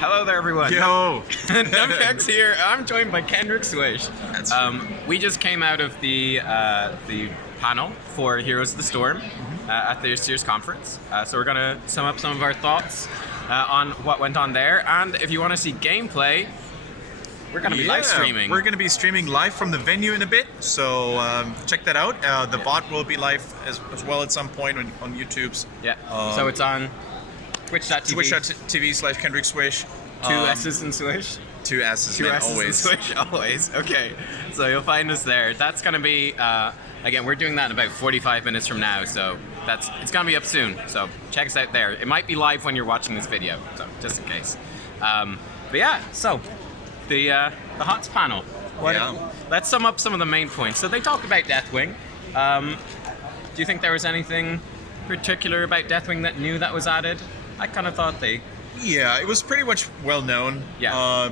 Hello there, everyone. Yo! Numkex here. I'm joined by KendricSwissh. We just came out of the panel for Heroes of the Storm at this year's conference. So we're going to sum up some of our thoughts on what went on there. And if you want to see gameplay, we're going to be live streaming. We're going to be streaming live from the venue in a bit, so check that out. The bot will be live as well at some point on YouTube's. Yeah. So it's on Twitch.tv. Twitch.tv/KendricSwissh. Two S's and Swish. Two S's, Two S's always. and Swish, always. Okay. So you'll find us there. That's going to be, again, we're doing that in about 45 minutes from now, so it's going to be up soon. So check us out there. It might be live when you're watching this video, so just in case. But yeah, so the HotS panel. Let's sum up some of the main points. So they talked about Deathwing. Do you think there was anything particular about Deathwing that was added? I kind of thought Yeah, it was pretty much well known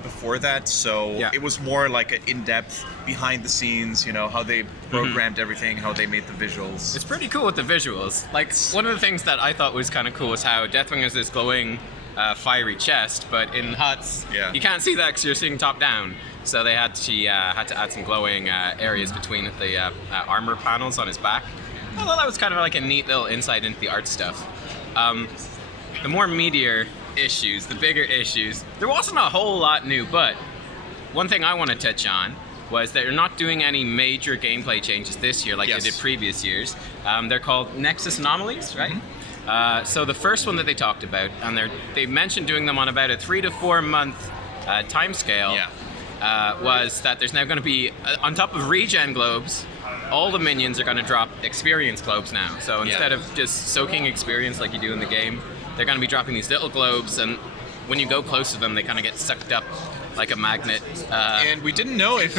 before that, so it was more like an in-depth, behind the scenes, how they programmed everything, how they made the visuals. It's pretty cool with the visuals. Like, one of the things that I thought was kind of cool is how Deathwing has this glowing, fiery chest, but in HotS, you can't see that because you're seeing top down. So they had to add some glowing areas between the armor panels on his back. I thought that was kind of like a neat little insight into the art stuff. The more meatier issues, the bigger issues, there wasn't a whole lot new, but one thing I want to touch on was that they're not doing any major gameplay changes this year like they did previous years. They're called Nexus Anomalies, right? So the first one that they talked about, and they mentioned doing them on about a 3 to 4 month time scale, was that there's now going to be, on top of regen globes, all the minions are going to drop experience globes now. So instead of just soaking experience like you do in the game, they're going to be dropping these little globes, and when you go close to them, they kind of get sucked up like a magnet. And we didn't know if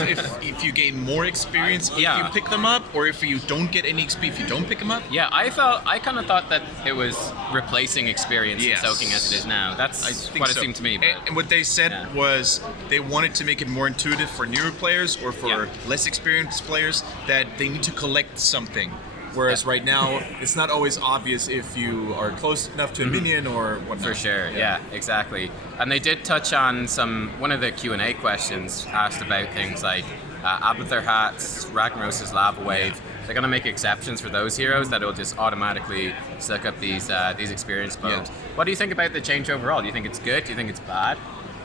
you gain more experience if you pick them up, or if you don't get any XP if you don't pick them up. Yeah, I kind of thought that it was replacing experience and soaking as it is now. That's what it seemed to me. But, and what they said was they wanted to make it more intuitive for newer players or for less experienced players, that they need to collect something. Whereas right now, it's not always obvious if you are close enough to a minion or whatnot. For sure, yeah, exactly. And they did touch on one of the Q&A questions asked about things like Abathur Hats, Ragnaros' Lava Wave. They're going to make exceptions for those heroes that will just automatically suck up these experience globes. What do you think about the change overall? Do you think it's good? Do you think it's bad?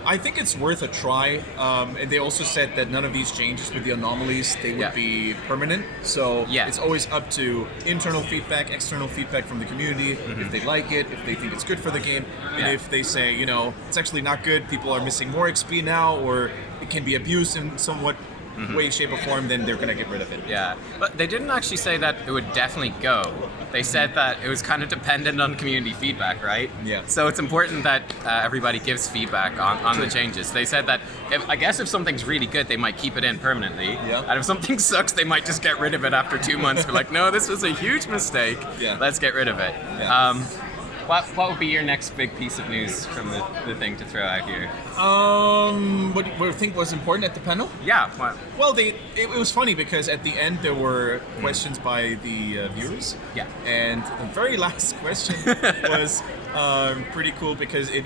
I think it's worth a try, and they also said that none of these changes with the anomalies, they would be permanent, so it's always up to internal feedback, external feedback from the community, if they like it, if they think it's good for the game, and if they say, it's actually not good, people are missing more XP now, or it can be abused in somewhat way, shape, or form, then they're going to get rid of it. Yeah, but they didn't actually say that it would definitely go. They said that it was kind of dependent on community feedback, right? Yeah. So it's important that everybody gives feedback on the changes. They said that, I guess if something's really good, they might keep it in permanently. And if something sucks, they might just get rid of it after 2 months. Be like, no, this was a huge mistake. Let's get rid of it. What would be your next big piece of news from the thing to throw out here? What do you think was important at the panel? Yeah. Well, it was funny because at the end there were questions by the viewers. Yeah. And the very last question was pretty cool because it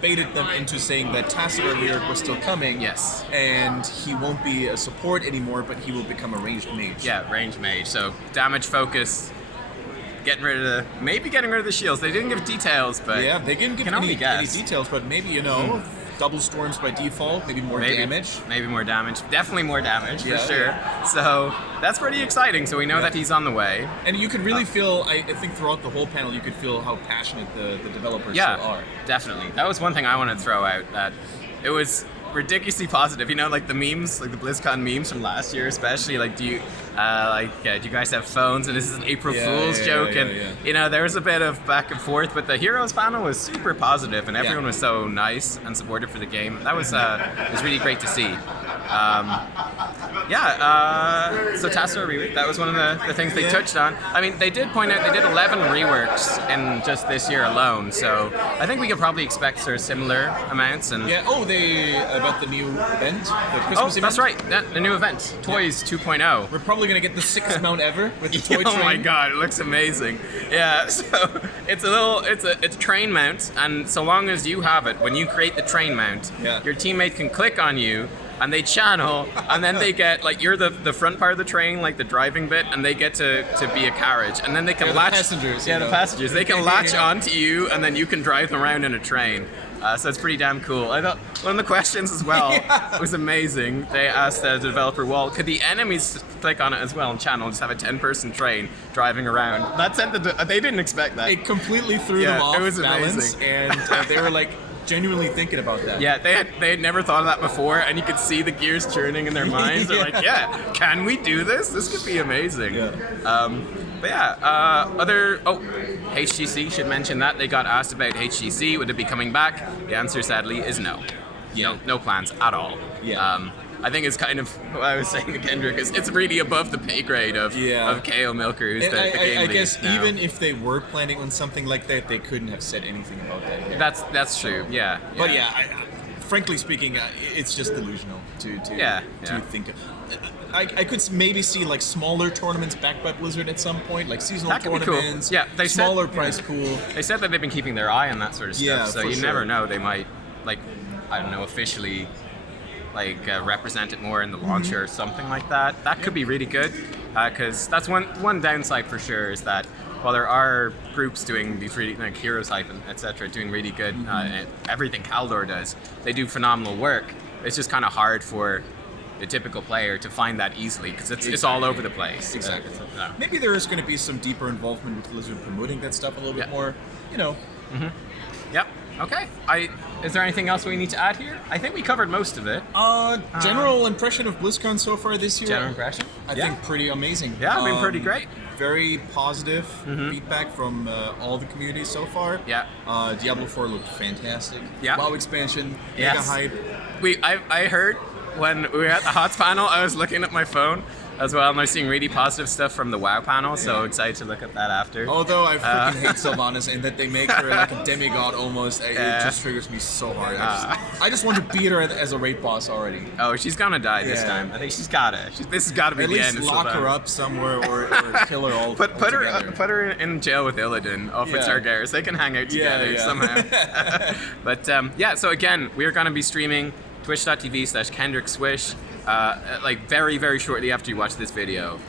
baited them into saying that Tassler was still coming. Yes. And he won't be a support anymore, but he will become a ranged mage. Yeah, ranged mage. So damage focus. Getting rid of the shields. They didn't give details, but they didn't give any details. But maybe double storms by default. Maybe more damage. Maybe more damage. Definitely more damage for sure. So that's pretty exciting. So we know that he's on the way. And you could really feel. I think throughout the whole panel, you could feel how passionate the developers still are. Definitely. That was one thing I wanted to throw out. That it was ridiculously positive. Like the memes, like the BlizzCon memes from last year, especially. Like, do you guys have phones? And this is an April Fool's joke. There was a bit of back and forth, but the Heroes panel was super positive, and everyone was so nice and supportive for the game. That was really great to see. So Tassel rework, that was one of the things they touched on. I mean, they did point out they did 11 reworks in just this year alone, so I think we could probably expect sort of similar amounts. And about the new event, the Christmas event. That's right, the new event, Toys 2.0. We're probably gonna get the sickest mount ever with the toy train. Oh my god, it looks amazing. Yeah, so it's a train mount, and so long as you have it, when you create the train mount, your teammate can click on you and they channel, and then they get, like, you're the front part of the train, like the driving bit, and they get to be a carriage, and then they can latch. The passengers. The passengers. They can latch onto you, and then you can drive them around in a train. So it's pretty damn cool. I thought one of the questions as well was amazing. They asked the developer, well, could the enemies click on it as well and channel, just have a 10-person train driving around? That sent they didn't expect that. It completely threw them off it was balance, amazing. and they were like genuinely thinking about that. Yeah, they had never thought of that before, and you could see the gears churning in their minds. They're like, can we do this? This could be amazing. HTC, should mention that. They got asked about HTC, would it be coming back? The answer, sadly, is no. No plans at all. I think it's kind of what I was saying to Kendrick. It's really above the pay grade of KO Milker, who's the game lead. I guess now, even if they were planning on something like that, they couldn't have said anything about that yet. That's true. Yeah. But frankly speaking, it's just delusional to think of. I could maybe see like smaller tournaments backed by Blizzard at some point, like seasonal tournaments. Cool. Yeah, they smaller prize pool. They said that they've been keeping their eye on that sort of stuff. Yeah, so you never know. They might, like, I don't know, officially represent it more in the launcher or something like that. That could be really good, because that's one downside for sure, is that while there are groups doing these really, like Heroes Hype and etc., doing really good, everything Kaldor does, they do phenomenal work. It's just kind of hard for the typical player to find that easily, because it's all over the place. Exactly. Maybe there is going to be some deeper involvement with Blizzard promoting that stuff a little bit more, Yep. Okay. Is there anything else we need to add here? I think we covered most of it. General impression of BlizzCon so far this year? General impression? I think pretty amazing. Yeah, it's been pretty great. Very positive feedback from all the communities so far. Yeah. Diablo 4 looked fantastic. Yeah. WoW expansion, mega hype. I heard when we were at the HotS panel, I was looking at my phone as well, and I was seeing really positive stuff from the WoW panel, so excited to look at that after. Although I freaking hate Sylvanas, and that they make her like a demigod almost, it just triggers me so hard. I just want to beat her as a raid boss already. Oh, she's gonna die this time. I think she's gotta. This has gotta be the end. At least lock her up somewhere or kill her all put her in jail with Illidan off with Targaryen. They can hang out together somehow. But so again, we are gonna be streaming twitch.tv/KendricSwissh like very, very shortly after you watch this video.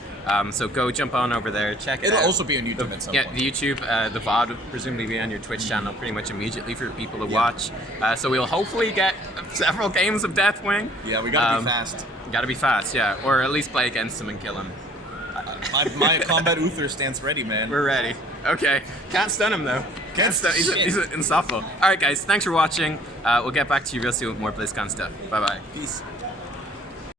So go jump on over there, check it out. It'll also be on YouTube at some point. Yeah, the YouTube, the VOD will presumably be on your Twitch channel pretty much immediately for people to watch. So we'll hopefully get several games of Deathwing. Yeah, we gotta be fast. Gotta be fast, yeah. Or at least play against him and kill him. My combat Uther stands ready, man. We're ready. Okay. Can't stun him, though. Can't stun. He's insufferable. Alright, guys. Thanks for watching. We'll get back to you real soon with more BlizzCon stuff. Bye-bye. Peace.